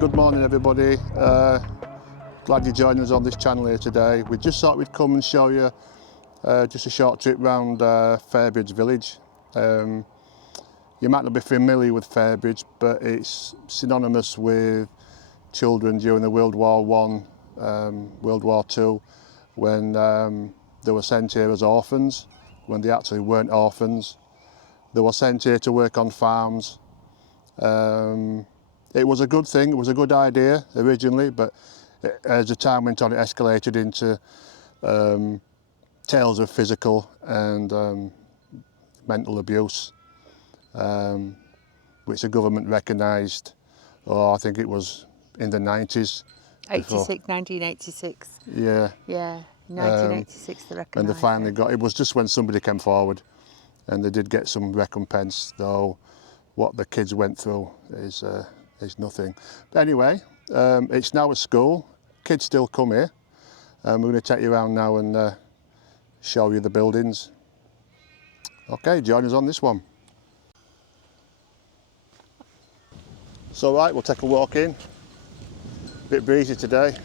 good morning everybody. Glad you're joining us on this channel here today. We just thought we'd come and show you just a short trip round Fairbridge village. You might not be familiar with Fairbridge, but it's synonymous with children during the World War One, World War Two, when they were sent here as orphans, when they actually weren't orphans. They were sent here to work on farms. It was a good thing, it was a good idea originally, but as the time went on it escalated into tales of physical and mental abuse, which the government recognised, I think it was in the 90s. 1986. Yeah. Yeah, 1986 they recognised. And they finally got, it was just when somebody came forward and they did get some recompense, though what the kids went through is nothing. But anyway, it's now a school. Kids still come here. We're going to take you around now and show you the buildings. Okay, join us on this one. So right, we'll take a walk in. Bit breezy today.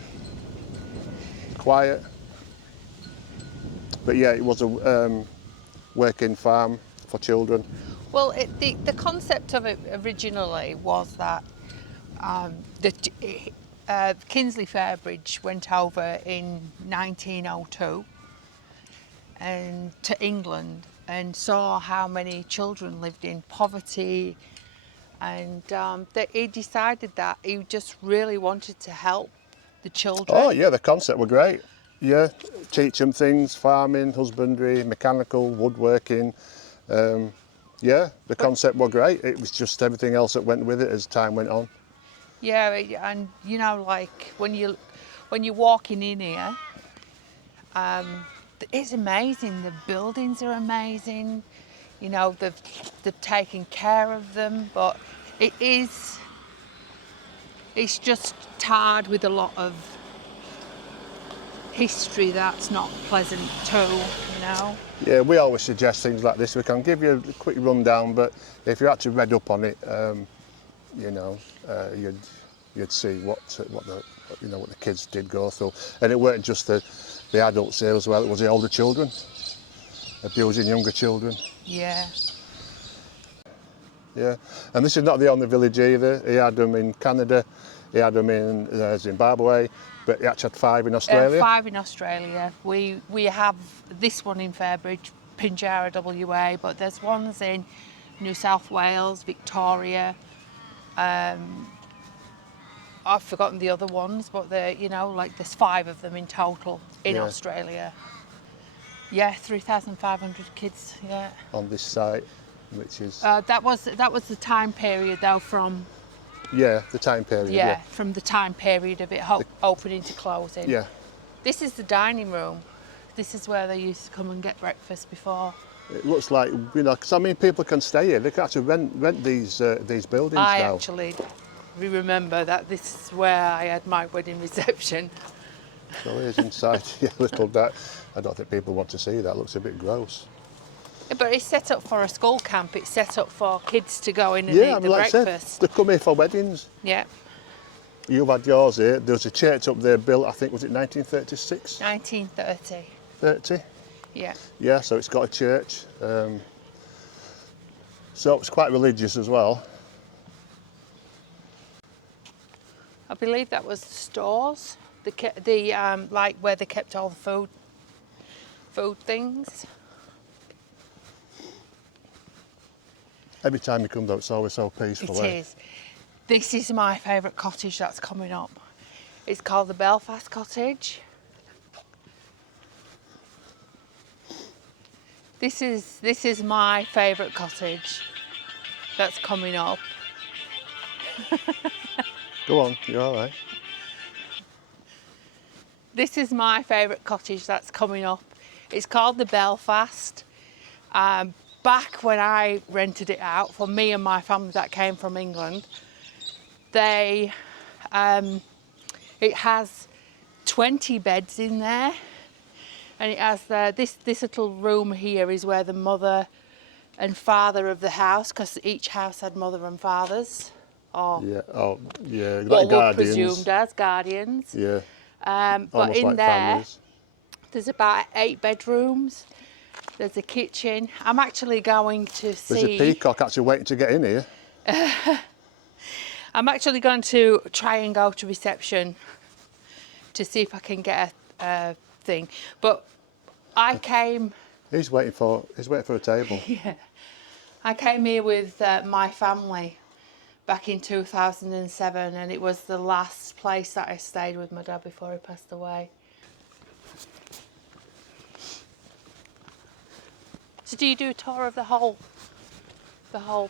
Quiet. But yeah, it was a working farm for children. Well, the concept of it originally was that Kingsley Fairbridge went over in 1902 and to England and saw how many children lived in poverty, and that he decided that he just really wanted to help the children. Oh yeah, the concept were great. Yeah, teach them things, farming, husbandry, mechanical, woodworking. Yeah, the concept were great. It was just everything else that went with it as time went on. Yeah, and you know, like when you're walking in here, it's amazing. The buildings are amazing. You know, they've taken care of them, but it's just tarred with a lot of history that's not pleasant too, you know. Yeah, we always suggest things like this. We can give you a quick rundown, but if you actually read up on it, you know, you'd see what the kids did go through, and it weren't just the adults here as well. It was the older children abusing younger children. Yeah. Yeah, and this is not the only village either. He had them in Canada, he had them in Zimbabwe, but he actually had 5 in Australia. 5 in Australia. We have this one in Fairbridge, Pinjarra, WA, but there's ones in New South Wales, Victoria. I've forgotten the other ones, but there's 5 of them in total in Australia. Yeah, 3,500 kids. Yeah. On this site, which is that was the time period though from. Yeah, the time period. Yeah, from the time period of it opening to closing. Yeah. This is the dining room. This is where they used to come and get breakfast before. It looks like, you know, because I mean, people can stay here. They can actually rent these buildings now. I actually remember that this is where I had my wedding reception. So here's inside. Yeah, little that. I don't think people want to see that. It looks a bit gross. Yeah, but it's set up for a school camp. It's set up for kids to go in and eat the breakfast. They come here for weddings. Yeah. You've had yours here. There was a church up there built, I think, was it 1936? 1930. 30? Yeah. Yeah, so it's got a church. So it's quite religious as well. I believe that was stores. The like where they kept all the food things. Every time you come though, it's always so peaceful. It is. This is my favourite cottage that's coming up. It's called the Belfast Cottage. This is my favourite cottage that's coming up. Go on, you're all right. This is my favourite cottage that's coming up. It's called the Belfast. Back when I rented it out for me and my family that came from England, it has 20 beds in there, and it has this little room here is where the mother and father of the house, because each house had mother and fathers or Yeah. Oh, yeah. what Like were guardians. presumed as guardians. Yeah. But Almost in like there, families. there's about 8 bedrooms. There's a kitchen. I'm actually going to There's a see. peacock actually waiting to get in here. I'm actually going to try and go to reception to see if I can get a thing. But I came. He's waiting for a table. Yeah. I came here with my family back in 2007, and it was the last place that I stayed with my dad before he passed away. So do you do a tour of the whole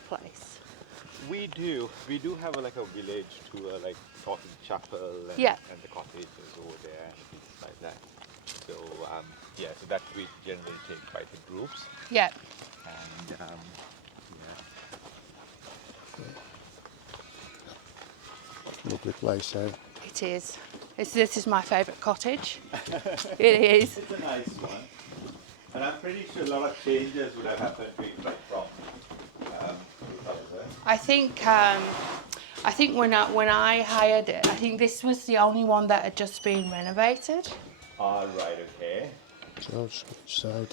place? We do have like a village tour, like talking chapel and, Yeah. and the cottages over there and things like that. So yeah, so that we generally take quite in groups. Yeah. And yeah. Lovely place, eh? It is. This is my favourite cottage. It is. It's a nice one. And I'm pretty sure a lot of changes would have happened to it like from 2000. I think when I hired it, I think this was the only one that had just been renovated. All right, okay. George, which side?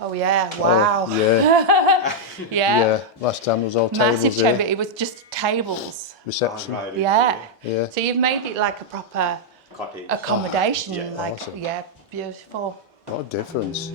Oh yeah! Wow. Oh, yeah. Yeah. Yeah. Last time there was all Massive tables chamber. here. It was just tables. Reception. All right, Yeah. Yeah. So you've made it like a proper Cottage. accommodation. yeah, like awesome. yeah, beautiful. What a difference.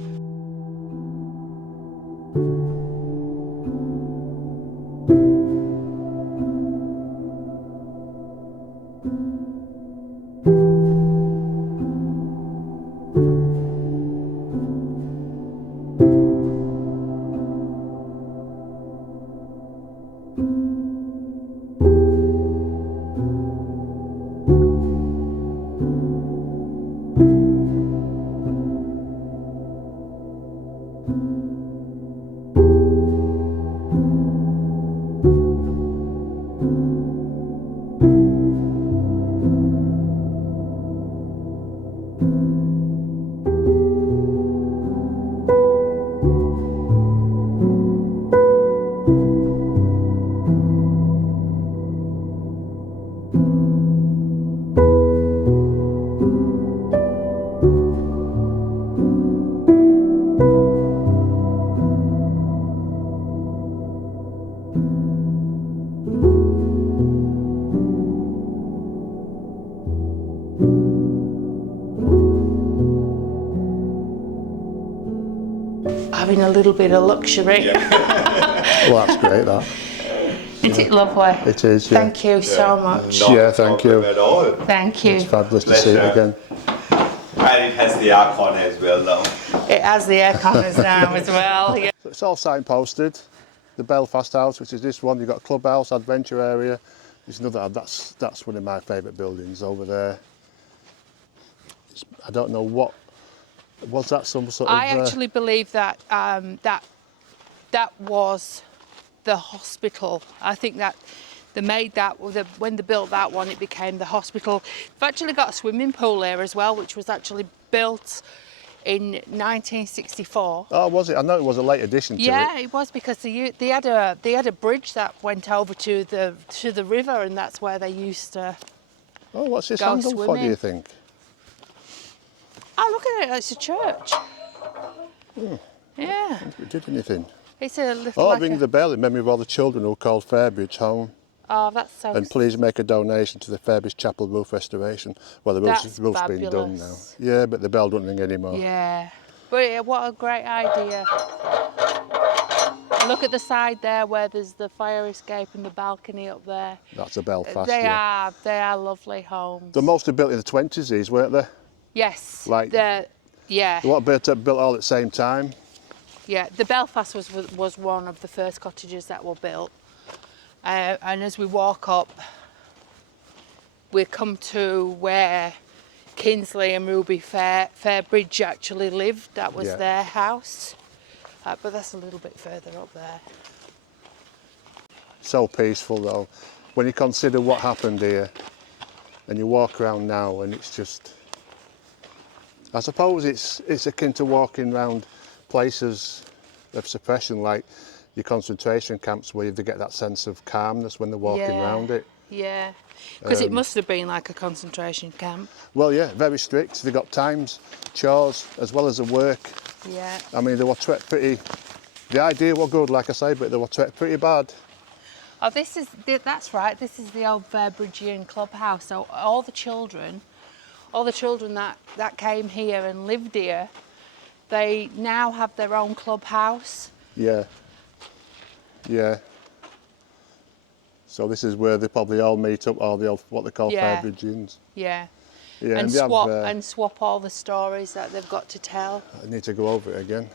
Having a little bit of luxury. Well, that's great, that. Isn't it lovely? It is, yeah. Thank you so much. Not Yeah, a thank problem you. at all. Thank you. It's fabulous to see it Pleasure. again. And it has the aircon as well now. It has the air conners now as well. Yeah. So it's all signposted. The Belfast House, which is this one, you've got a clubhouse, adventure area. There's another, that's one of my favourite buildings over there. I don't know what, was that some sort of... I actually believe that that was the hospital. I think that they made that, when they built that one, it became the hospital. They've actually got a swimming pool there as well, which was actually built in 1964. Oh, was it? I know it was a late addition to Yeah, it. it was because they had a bridge that went over to the river, and that's where they used to. Oh, what's this Go handle for, do swimming. you think? Oh, look at it! It's a church. Yeah, It did anything. it's a little. Oh, like ring a- the bell in memory of all the children who called Fairbridge home. Oh, that's so. And please make a donation to the Fairbridge Chapel roof restoration. Well, the That's roof's been done now. fabulous. Yeah, but the bell doesn't ring anymore. Yeah, but yeah, what a great idea. Look at the side there where there's the fire escape and the balcony up there. That's a Belfast, They yeah. are lovely homes. They're mostly built in the 20s, these, weren't they? Yes. Like- Yeah. They weren't built all at the same time. Yeah, the Belfast was one of the first cottages that were built. And as we walk up, we come to where Kingsley and Ruby Fairbridge actually lived. That was Yeah. their house. But that's a little bit further up there. So peaceful, though. When you consider what happened here, and you walk around now, and it's just... I suppose it's akin to walking around places of suppression, like your concentration camps where they get that sense of calmness when they're walking around it. Yeah, because it must have been like a concentration camp. Well, yeah, very strict. They got times, chores, as well as the work. Yeah. I mean, they were pretty. The idea were good, like I say, but they were pretty bad. Oh, that's right. This is the old Fairbridgean clubhouse. So all the children that came here and lived here, they now have their own clubhouse. Yeah. Yeah. So this is where they probably all meet up, all the old, what they call Fairbridgeans. Yeah. Yeah, And they swap all the stories that they've got to tell. I need to go over it again.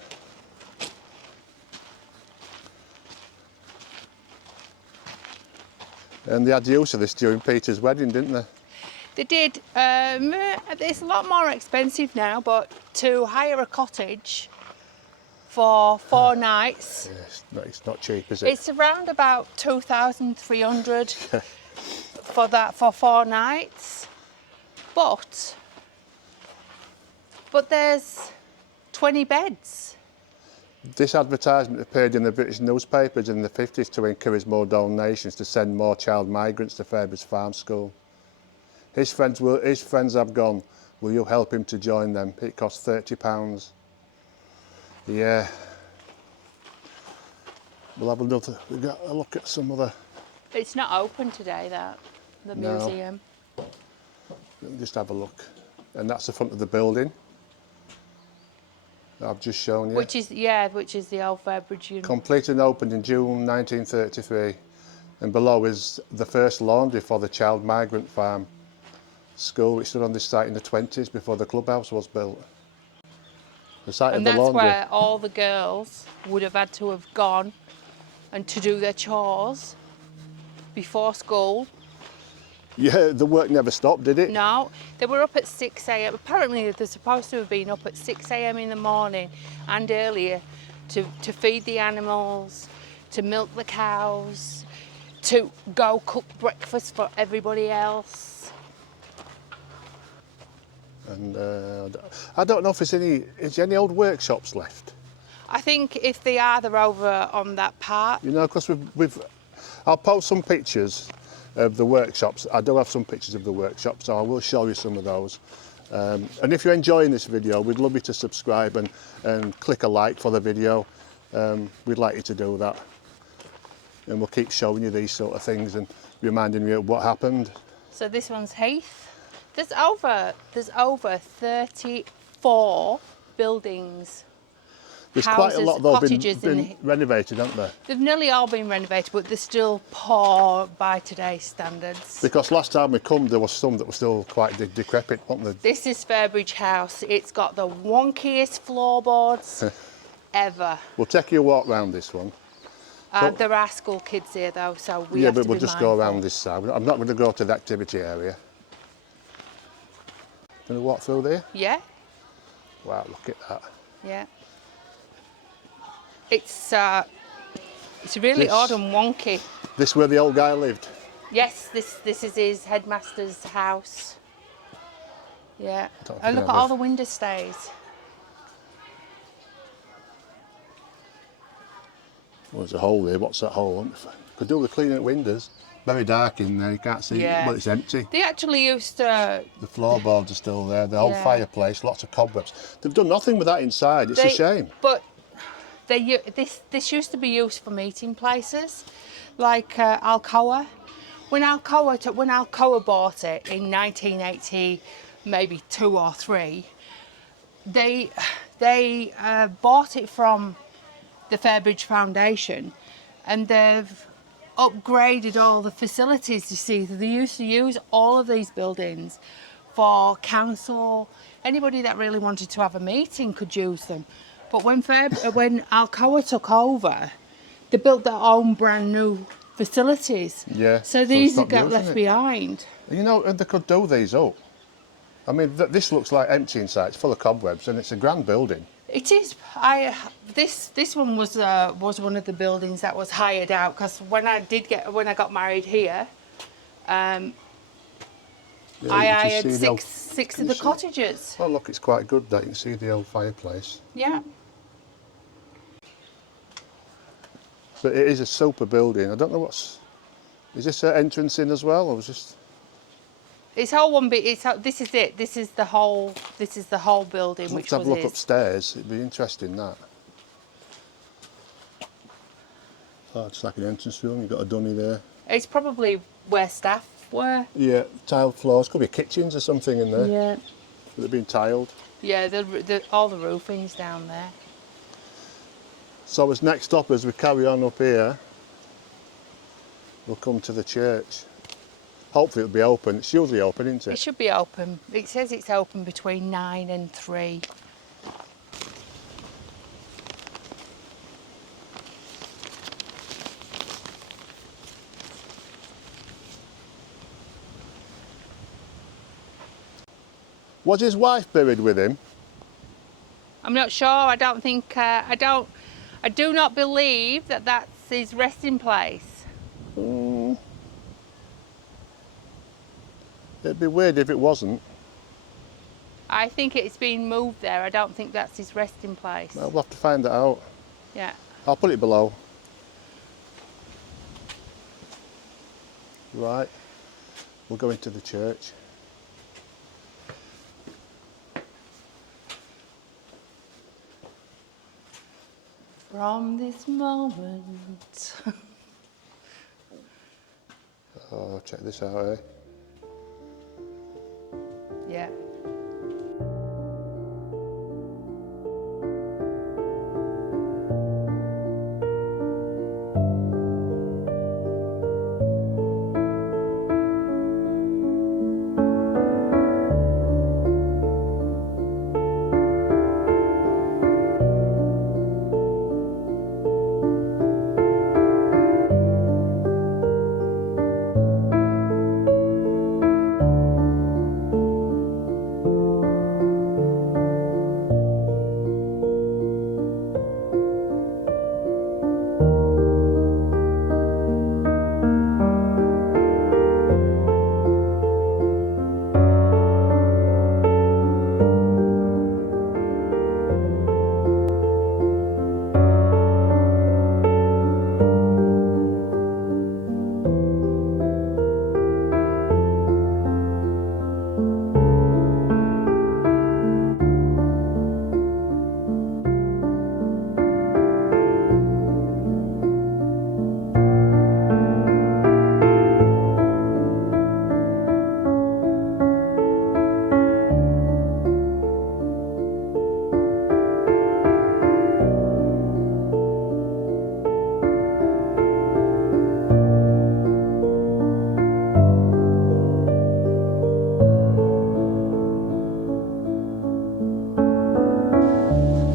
And they had use of this during Peter's wedding, didn't they? They did. It's a lot more expensive now, but to hire a cottage for 4 nights, It's not cheap, is it? it's around about 2,300 for 4 nights. But there's 20 beds. This advertisement appeared in the British newspapers in the 50s to encourage more donations to send more child migrants to Fairbridge Farm School. His friends have gone. Will you help him to join them? It costs £30. Yeah. We'll have we'll get a look at some other. It's not open today, the No. museum. Just have a look. And that's the front of the building that I've just shown you. Which is the old Fairbridge. Completed and opened in June 1933. And below is the first laundry for the child migrant farm school, which stood on this site in the 20s before the clubhouse was built. The site And of the that's laundry. where all the girls would have had to have gone and to do their chores before school. Yeah, the work never stopped, did it? No, they were up at 6 a.m. Apparently they're supposed to have been up at 6 a.m. in the morning and earlier to feed the animals, to milk the cows, to go cook breakfast for everybody else. And I don't know if is there any old workshops left? I think if they are, they're over on that part. You know, because I'll post some pictures of the workshops. I do have some pictures of the workshops, so I will show you some of those. And if you're enjoying this video, we'd love you to subscribe and click a like for the video. We'd like you to do that. And we'll keep showing you these sort of things and reminding you of what happened. So this one's Heath. There's over 34 buildings. There's houses, quite a lot though cottages been renovated, haven't there? They've nearly all been renovated, but they're still poor by today's standards. Because last time we come, there was some that were still quite decrepit, weren't they? This is Fairbridge House. It's got the wonkiest floorboards ever. We'll take you a walk round this one. There are school kids here though, so we Yeah, have but to we'll be just mindful. go around this side. I'm not going to go to the activity area. Going to walk through there? Yeah, Wow, look at that. yeah. It's really odd and wonky. This where the old guy lived? Yes, this is his headmaster's house. Yeah. Don't And think look I've at all ever- the window stays. Well, there's a hole there. What's that hole? Could do with cleaning the windows. Very dark in there, you can't see. Yeah. Well, it's empty. They actually used to. The floorboards are still there, the old Yeah. fireplace, lots of cobwebs. They've done nothing with that inside, it's a shame. But this used to be used for meeting places, like Alcoa. When Alcoa bought it in 1980, maybe 2 or 3, they bought it from the Fairbridge Foundation, and they've upgraded all the facilities. You see, they used to use all of these buildings for council. Anybody that really wanted to have a meeting could use them. But when Alcoa took over, they built their own brand new facilities. Yeah, So so these stop got using left it. behind. You know, and they could do these up. I mean, this looks like empty inside, it's full of cobwebs, and it's a grand building. It is. This one was one of the buildings that was hired out, because when I got married here, I Yeah, you can hired see the old- six can of you the see? cottages. Oh, look, it's quite good that you can see the old fireplace. Yeah. But it is a super building. I don't know what's... Is this an entrance in as well, or was just... It's all one bit. This is it. This is the whole. This is the whole building, I'd love which to have was a look his. upstairs. It'd be interesting, that. Oh, it's like an entrance room. You've got a dummy there. It's probably where staff were. Yeah, tiled floors. Could be kitchens or something in there. Yeah. They've been tiled. Yeah, all the roofing's down there. So as next up, as we carry on up here, we'll come to the church. Hopefully it'll be open. It's usually open, isn't It it? should be open. It says it's open between 9 and 3. Was his wife buried with him? I'm not sure. I don't think. I do not believe that that's his resting place. It'd be weird if it wasn't. I think it's been moved there. I don't think that's his resting place. Well, we'll have to find that out. Yeah. I'll put it below. Right. We'll go into the church. From this moment. Oh, check this out, eh? Yeah.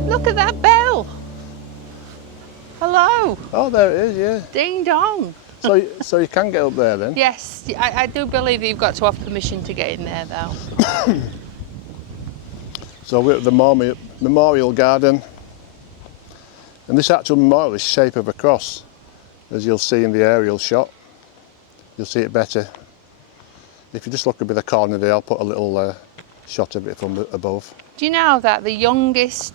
Look at that bell. Hello. Oh, there it is, yeah. Ding dong. So you can get up there then? Yes, I do believe that you've got to have permission to get in there though. So we're at the memorial garden. And this actual memorial is shape of a cross, as you'll see in the aerial shot. You'll see it better. If you just look up at the corner there, I'll put a little shot of it from above. Do you know that the youngest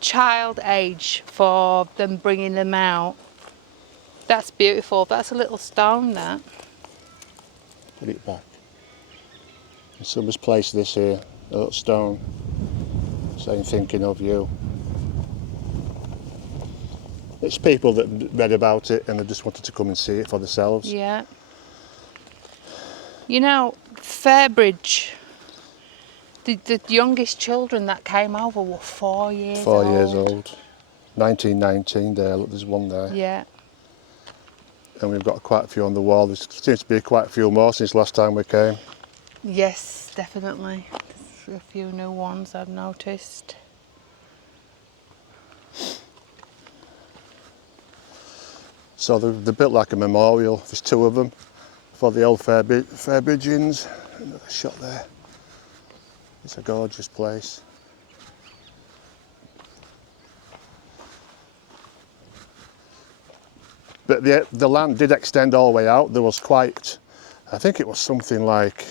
child age for them bringing them out? That's beautiful. That's a little stone, that. Put it back. And someone's placed this here, a little stone, saying thinking of you. It's people that read about it and they just wanted to come and see it for themselves. Yeah. You know, Fairbridge, the youngest children that came over were 4 years old. 4 years old. 1919 there, look, there's one there. Yeah. And we've got quite a few on the wall. There seems to be quite a few more since last time we came. Yes, definitely. There's a few new ones I've noticed. So they're built like a memorial. There's 2 of them for the old Fairbridgians. Another shot there. It's a gorgeous place. But the land did extend all the way out. There was quite, I think it was something like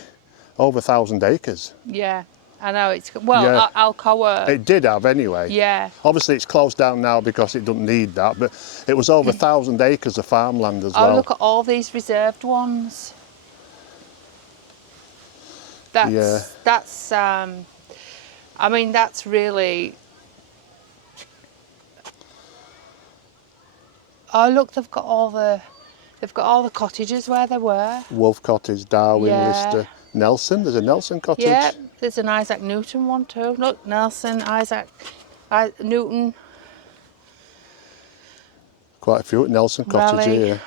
over 1,000 acres. Yeah. I know it's well, Yeah. Alcoa. It did have anyway. Yeah. Obviously it's closed down now because it doesn't need that, but it was over 1,000 acres of farmland as Oh, well. look at all these reserved ones. Yeah. That's. I mean, that's really. Oh, look, they've got all the cottages where they were. Wolf Cottage, Darwin, Yeah. Lister, Nelson. There's a Nelson cottage. Yeah, there's an Isaac Newton one too. Look, Nelson, Newton, Quite a few at Nelson Cottage Raleigh. here.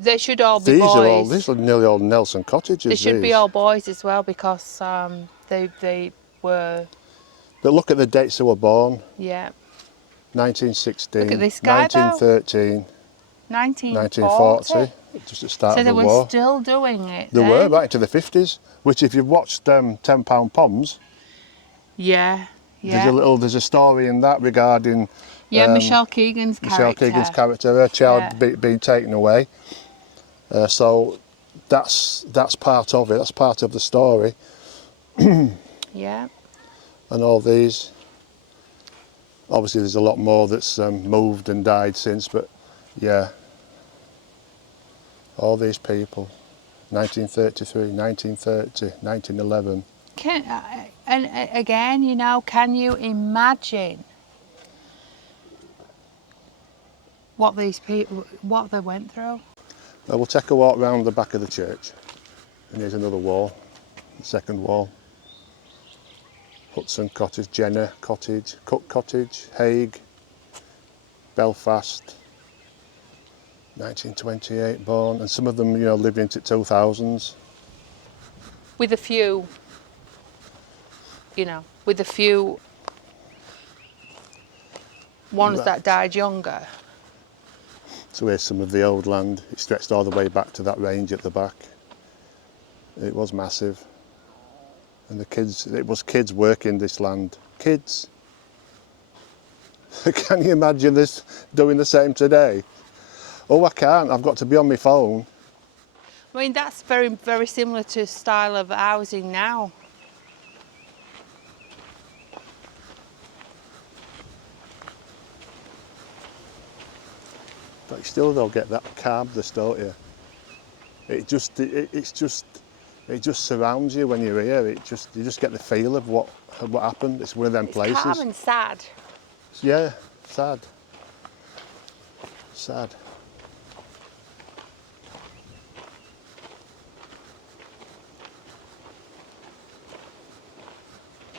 They should all be These boys. are nearly all Nelson cottages. They should be these. all boys as well because they were. But look at the dates they were born. Yeah. 1916, Look at this guy, though. 1913, 1940. 1940, just at the start So of they the were war. still doing it. They then. were right into the 50s, which if you've watched £10 Poms, Yeah. Yeah. there's a story in that regarding Yeah, Michelle Keegan's character. her child Yeah. being taken away. So that's part of it, that's part of the story. Yeah. And all these. Obviously there's a lot more that's moved and died since, but yeah. All these people, 1933, 1930, 1911. And again, you know, can you imagine what these people, what they went through? Now we'll take a walk round the back of the church. And here's another wall, the second wall. Hudson Cottage, Jenner Cottage, Cook Cottage, Hague, Belfast, 1928 born, and some of them, you know, lived into 2000s. With a few, with a few ones Right. that died younger. So here's some of the old land. It stretched all the way back to that range at the back. It was massive. And it was kids working this land. Kids. Can you imagine this doing the same today? Oh, I can't. I've got to be on my phone. I mean, that's very, very similar to style of housing now. But you still don't get that calmness, don't you? It just surrounds you when you're here. You just get the feel of what happened. It's one of them places. Calm and sad. Yeah, sad. Sad.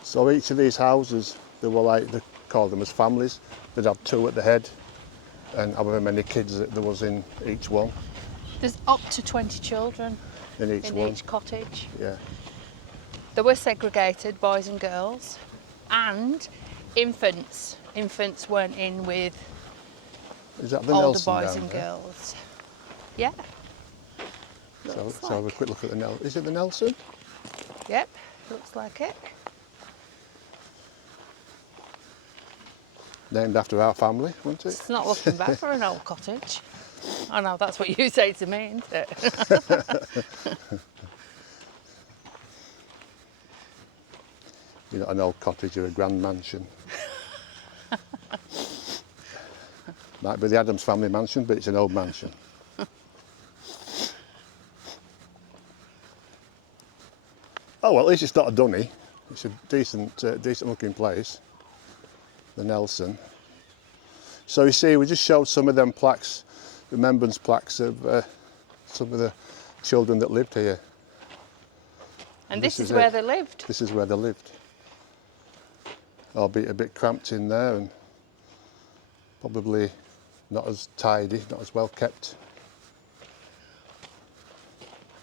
So each of these houses, they called them as families. They'd have two at the head, and however many kids there was in each one. There's up to 20 children In each in one. each cottage. Yeah. They were segregated, boys and girls, and infants. Infants weren't in with Is that the older Nelson boys down and there? girls. Yeah. So Looks let's have a like- quick look at the Nelson. Is it the Nelson? Yep, looks like it. Named after our family, wasn't it? It's not looking bad for an old cottage. I know, that's what you say to me, isn't it? You're not an old cottage, you're a grand mansion. Might be the Adams family mansion, but it's an old mansion. Oh well, at least it's not a dunny. It's a decent looking place. The Nelson. So you see, we just showed some of them plaques, remembrance plaques of some of the children that lived here. And This this is is where it. they lived. This is where they lived. Albeit a bit cramped in there and probably not as tidy, not as well kept.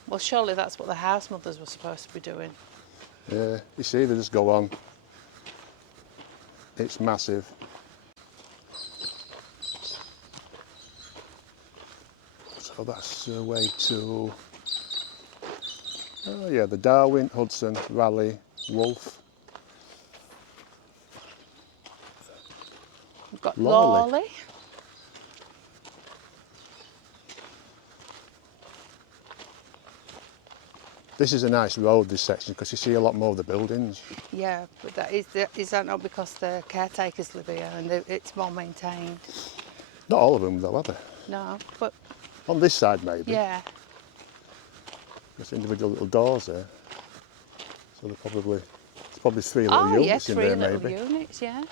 Well, surely that's what the house mothers were supposed to be doing. Yeah, you see, they just go on. It's massive. So that's the way to, oh yeah, the Darwin, Hudson, Raleigh, Wolf. We've got Lawley. Lawley. This is a nice road, this section, because you see a lot more of the buildings. Yeah, but is that not because the caretakers live here and it's more maintained? Not all of them though, are they? No, but On this side maybe. yeah. There's individual little doors there. So they're probably, there's probably 3 little Oh yeah, units in 3 there little maybe. units, yeah.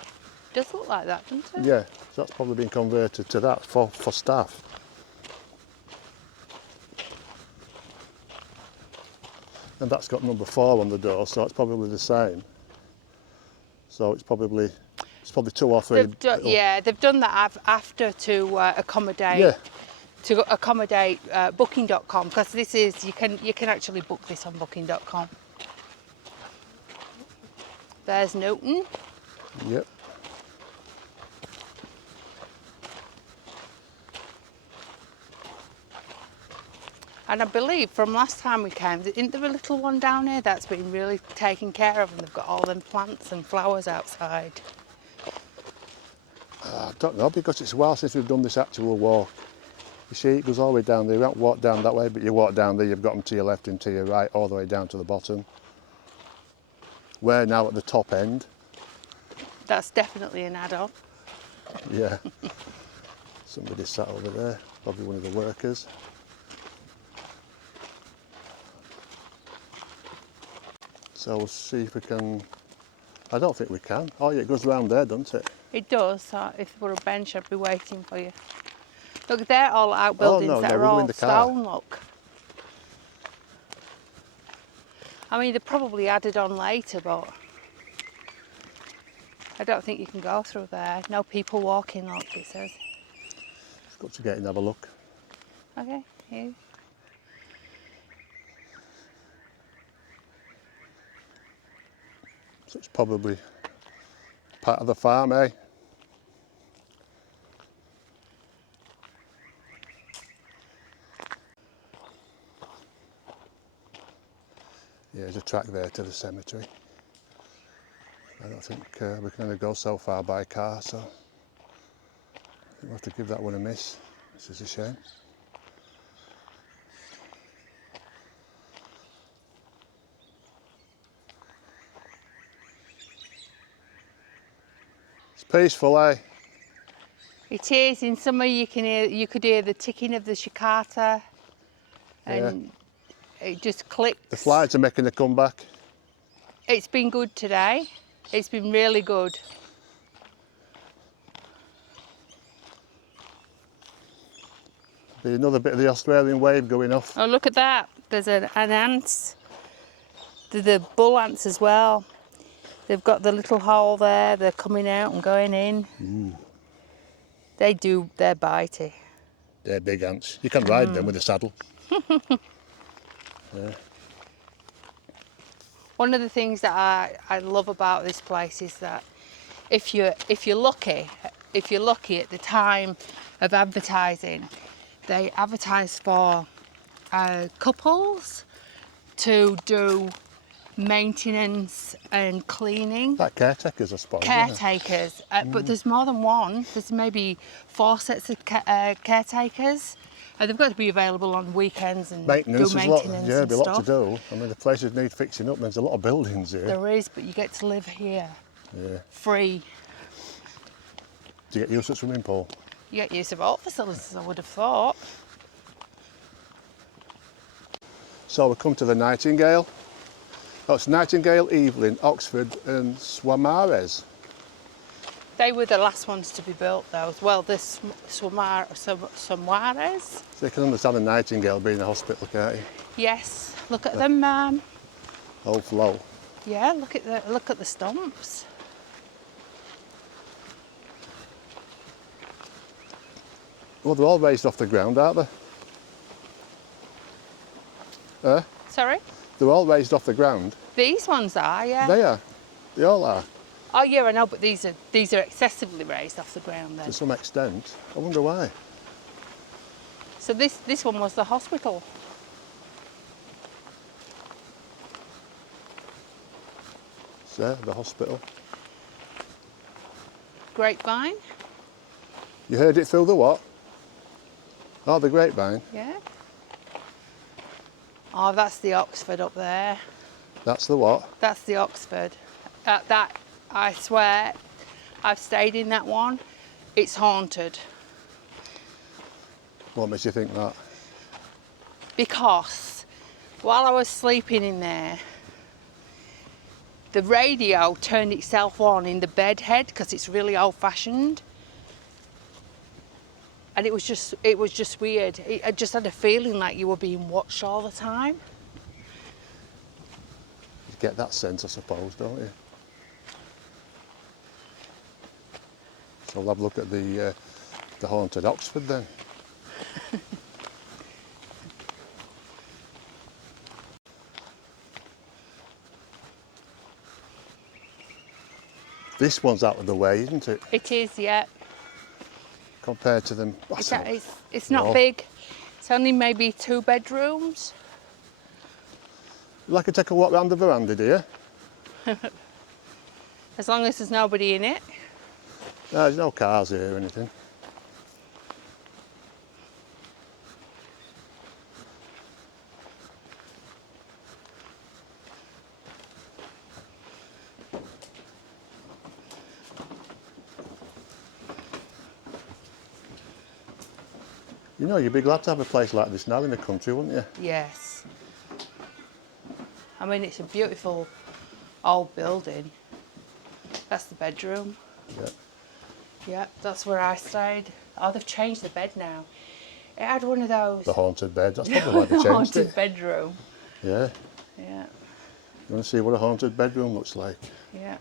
Does look like that, doesn't it? Yeah, so that's probably been converted to that for staff. And that's got number 4 on the door, so it's probably the same. So it's probably 2 or 3. Yeah, they've done that after to accommodate. Yeah. To accommodate Booking.com, because this is you can actually book this on Booking.com. There's Newton. Yep. And I believe from last time we came, isn't there a little one down here that's been really taken care of, and they've got all them plants and flowers outside? I don't know, because it's a while since we've done this actual walk. You see, it goes all the way down there. You don't walk down that way, but you walk down there, you've got them to your left and to your right, all the way down to the bottom. We're now at the top end. That's definitely an add-on. Yeah. Somebody sat over there, probably one of the workers. So we'll see if we can. I don't think we can. Oh yeah, it goes round there, doesn't it? It does. So if there were a bench, I'd be waiting for you. Look, they're all outbuildings that are we'll go in all the car. stone, look. I mean, they're probably added on later, but I don't think you can go through there. No people walking, look, it says. Let's go to get in and have a look. Okay, here. So it's probably part of the farm, eh? Yeah, there's a track there to the cemetery. I don't think we can only go so far by car, so I think we'll have to give that one a miss. This is a shame. It's peaceful, eh? It is. In summer, you could hear the ticking of the cicada, and it just clicks. The flies are making a comeback. It's been good today. It's been really good. Be another bit of the Australian wave going off. Oh, look at that. There's an ant. The bull ants as well. They've got the little hole there. They're coming out and going in. They're bitey. They're big ants. You can ride them with a saddle. Yeah. One of the things that I love about this place is that if you're lucky at the time of advertising, they advertise for couples to do maintenance and cleaning. Like caretakers, I suppose. Isn't it? Caretakers, but there's more than one. There's maybe 4 sets of caretakers. They've got to be available on weekends and Maintenance do is a lot. maintenance Yeah, and there'll be a lot stuff. to do. I mean, the places need fixing up. There's a lot of buildings here. There is, but you get to live here Yeah. free. Do you get used to the swimming pool? You get use of all facilities, I would have thought. So we come to the Nightingale. Oh, it's Nightingale, Evelyn, Oxford and Swamares. They were the last ones to be built, though, as well. This Suarez. So you can understand the Nightingale being a hospital, can't you? Yes, look at them, ma'am. Old flow. Yeah, look at the stumps. Well, they're all raised off the ground, aren't they? Sorry? They're all raised off the ground. These ones are, yeah. They are. They all are, Oh yeah, I know, but these are excessively raised off the ground then. to some extent. I wonder why. So this one was the hospital. So, the hospital. Grapevine. You heard it through the what? Oh, the grapevine. Yeah. Oh, that's the Oxford up there. That's the what? That's the Oxford. That, I swear, I've stayed in that one. It's haunted. What makes you think that? Because while I was sleeping in there, the radio turned itself on in the bed head because it's really old-fashioned. And it was just weird. I just had a feeling like you were being watched all the time. You get that sense, I suppose, don't you? So we'll have a look at the haunted Oxford then. This one's out of the way, isn't it? It is, yeah. Compared to them. It's not big. It's only maybe 2 bedrooms. Would you like to take a walk round the veranda, dear? As long as there's nobody in it. No, there's no cars here or anything. You know, you'd be glad to have a place like this now in the country, wouldn't you? Yes. I mean, it's a beautiful old building. That's the bedroom. Yeah. Yeah, that's where I stayed. Oh, they've changed the bed now. It had one of those. The haunted bed. That's probably why they changed haunted it. bedroom. Yeah. Yeah, You want to see what a haunted bedroom looks like? yeah.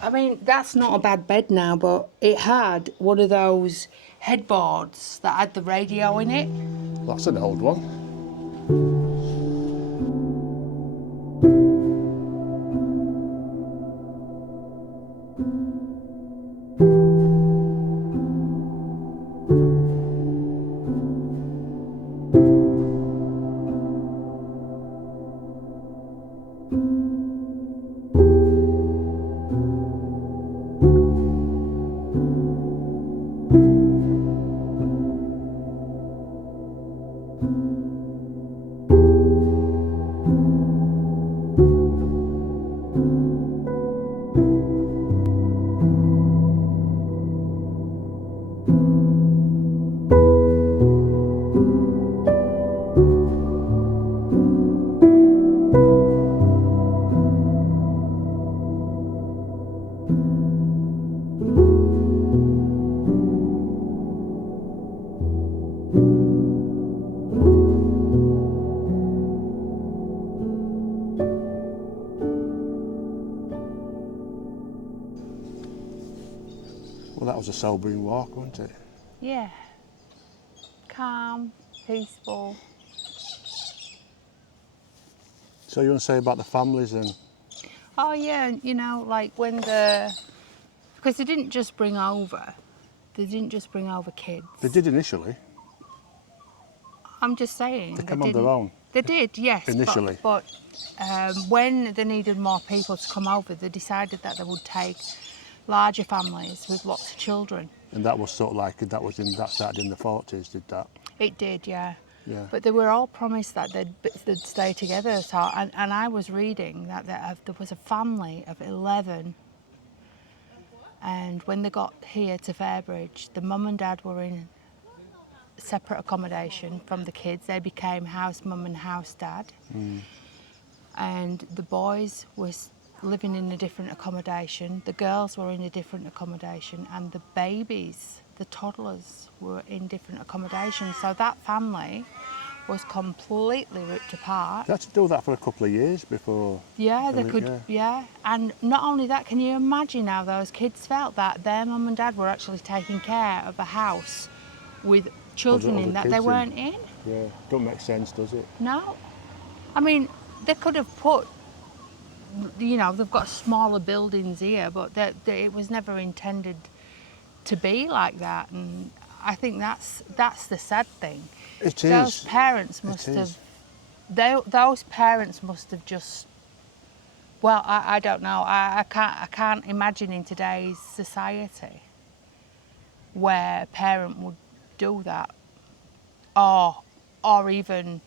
I mean, that's not a bad bed now, but it had one of those headboards that had the radio in it. That's an old one. Well, that was a sobering walk, wasn't it? Yeah. Calm, peaceful. So you want to say about the families and... Oh yeah, you know, like when because they didn't just bring over kids. They did initially. I'm just saying. They came on their didn't- own. They did, yes. Initially. But when they needed more people to come over, they decided that they would take larger families with lots of children. And that was sort of like, that started in the 40s, did that? It did, yeah. Yeah. But they were all promised that they'd stay together. So, and I was reading that there was a family of 11, and when they got here to Fairbridge, the mum and dad were in separate accommodation from the kids. They became house mum and house dad. And the boys were living in a different accommodation. The girls were in a different accommodation, and the babies, the toddlers, were in different accommodations. So that family was completely ripped apart. They had to do that for a couple of years before... Yeah, they could, yeah. And not only that, can you imagine how those kids felt that their mum and dad were actually taking care of a house with children in that they weren't in? Yeah, don't make sense, does it? No. I mean, they could have put, you know, they've got smaller buildings here, but it was never intended to be like that. And I think that's the sad thing. It is. Those parents must have, those parents must have just, well, I don't know. I can't imagine in today's society where a parent would do that, or even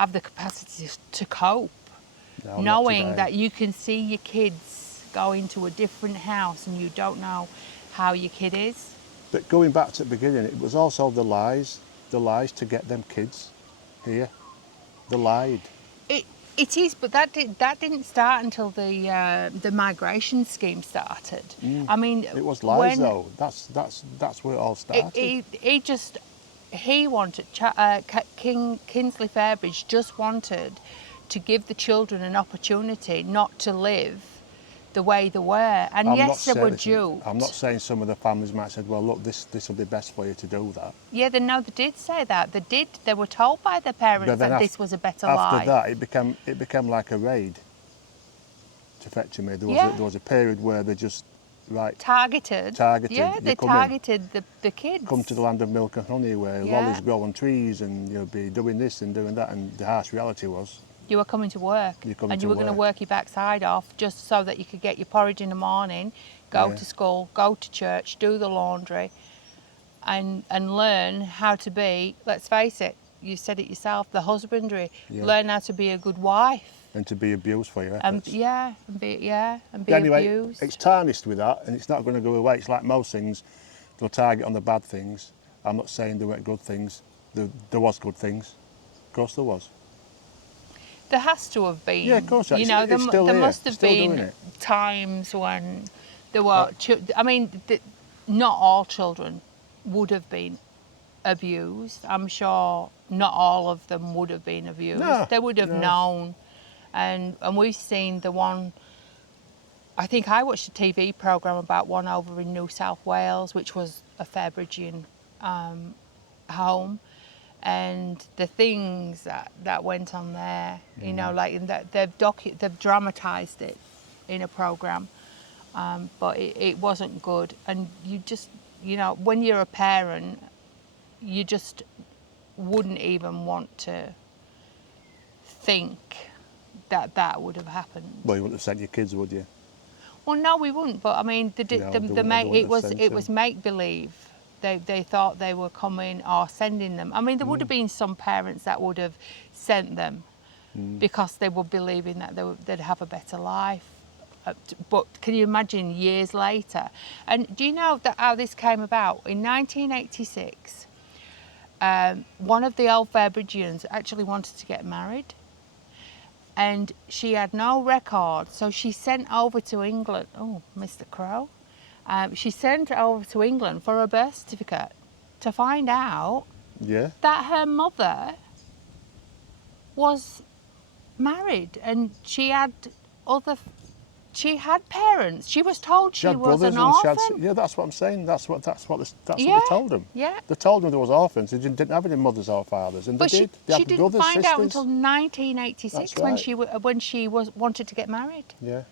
have the capacity to cope, No, not knowing today. that you can see your kids go into a different house and you don't know how your kid is. But going back to the beginning, it was also the lies to get them kids here. They lied. It is, but that didn't start until the migration scheme started. I mean, It was lies when though. That's where it all started. he wanted King Kingsley Fairbridge just wanted to give the children an opportunity not to live the way they were, and yes, they were duped. I'm not saying some of the families might have said, well, look, this will be best for you to do that. Yeah, they did say that. They were told by their parents But then that this was a better after life. that, it became like a raid to fetch me. There was a period where they just Targeted. Yeah, you they come in. targeted the kids. Come to the land of milk and honey, where Yeah. lollies grow on trees, and you'll be doing this and doing that. And the harsh reality was, You were coming to work, You're coming and to you were going to work. work your backside off just so that you could get your porridge in the morning, go Yeah. to school, go to church, do the laundry, and learn how to be. Let's face it, you said it yourself. The husbandry. Yeah. Learn how to be a good wife. and to be abused for your And efforts. be Anyway, abused. it's tarnished with that, and it's not going to go away. It's like most things, they'll target on the bad things. I'm not saying there weren't good things. There was good things. Of course there was. There has to have been. Yeah, of course. You know, It's still there here. must have Still doing been it. times when there were. I mean, not all children would have been abused. I'm sure not all of them would have been abused. No, They would have no. known, and we've seen the one. I think I watched a TV program about one over in New South Wales, which was a Fairbridgian home, and the things that went on there, you know, like that they've dramatised it in a program, but it wasn't good. And you just, you know, when you're a parent, you just wouldn't even want to think that would have happened. Well, you wouldn't have sent your kids, would you? Well, no, we wouldn't. But I mean, No, they wouldn't have it was make believe. They thought they were coming or sending them. I mean, there would have been some parents that would have sent them because they were believing that they'd have a better life. But can you imagine years later? And do you know how this came about? In 1986, one of the old Fairbridgians actually wanted to get married, and she had no record, so she sent over to England. Oh, Mr. Crow. She sent over to England for a birth certificate to find out Yeah. that her mother was married, and she had parents. She was told she She had was brothers an and she orphan. had. Yeah, that's what I'm saying. That's what they Yeah, told them. yeah. They told them there was orphans. They didn't have any mothers or fathers, and But they did. They she had didn't brothers, find out sisters. until 1986 That's when she wanted to get married. Yeah,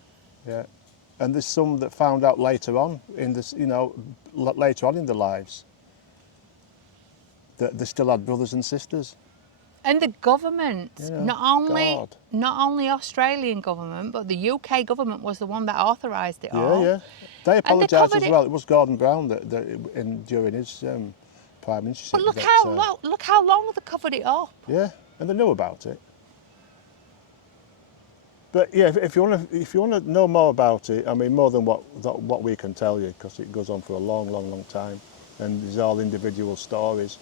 yeah. And there's some that found out later on in this, you know, later on in their lives that they still had brothers and sisters. And the government, Yeah, not God. only Australian government, but the UK government was the one that authorised it all. Yeah, yeah. They apologised covered as it- well. It was Gordon Brown that during his prime ministership. But look that, look how long they covered it up. Yeah, and they knew about it. But yeah, if you want to know more about it, I mean, more than what we can tell you, because it goes on for a long time, and there's all individual stories.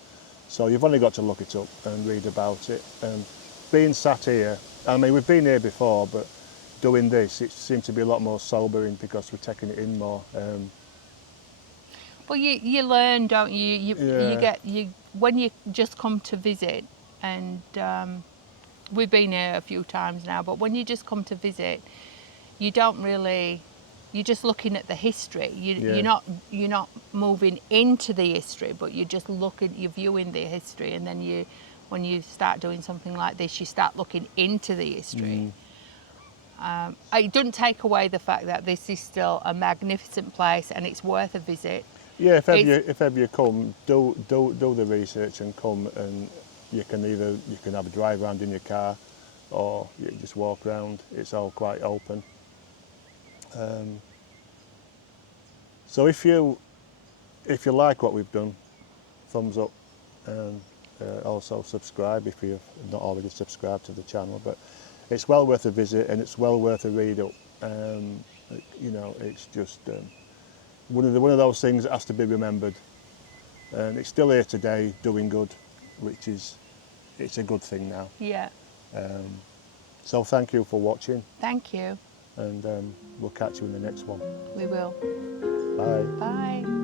So you've only got to look it up and read about it. And being sat here, I mean, we've been here before, but doing this, it seems to be a lot more sobering because we're taking it in more. Well, you learn, don't you? Yeah. When you just come to visit, and we've been here a few times now, but when you just come to visit, you don't really. You're just looking at the history. You're not moving into the history, but you're just you're viewing the history, and then when you start doing something like this, you start looking into the history. It doesn't take away the fact that this is still a magnificent place and it's worth a visit. Yeah, if ever you come, do the research and come, and you can have a drive around in your car, or you can just walk around. It's all quite open. So if you like what we've done, thumbs up. Also subscribe if you've not already subscribed to the channel. But it's well worth a visit and it's well worth a read up. You know, it's just one of those things that has to be remembered. And it's still here today, doing good, which is it's a good thing now. Yeah. So thank you for watching, Thank you. and we'll catch you in the next one. We will. Bye. Bye.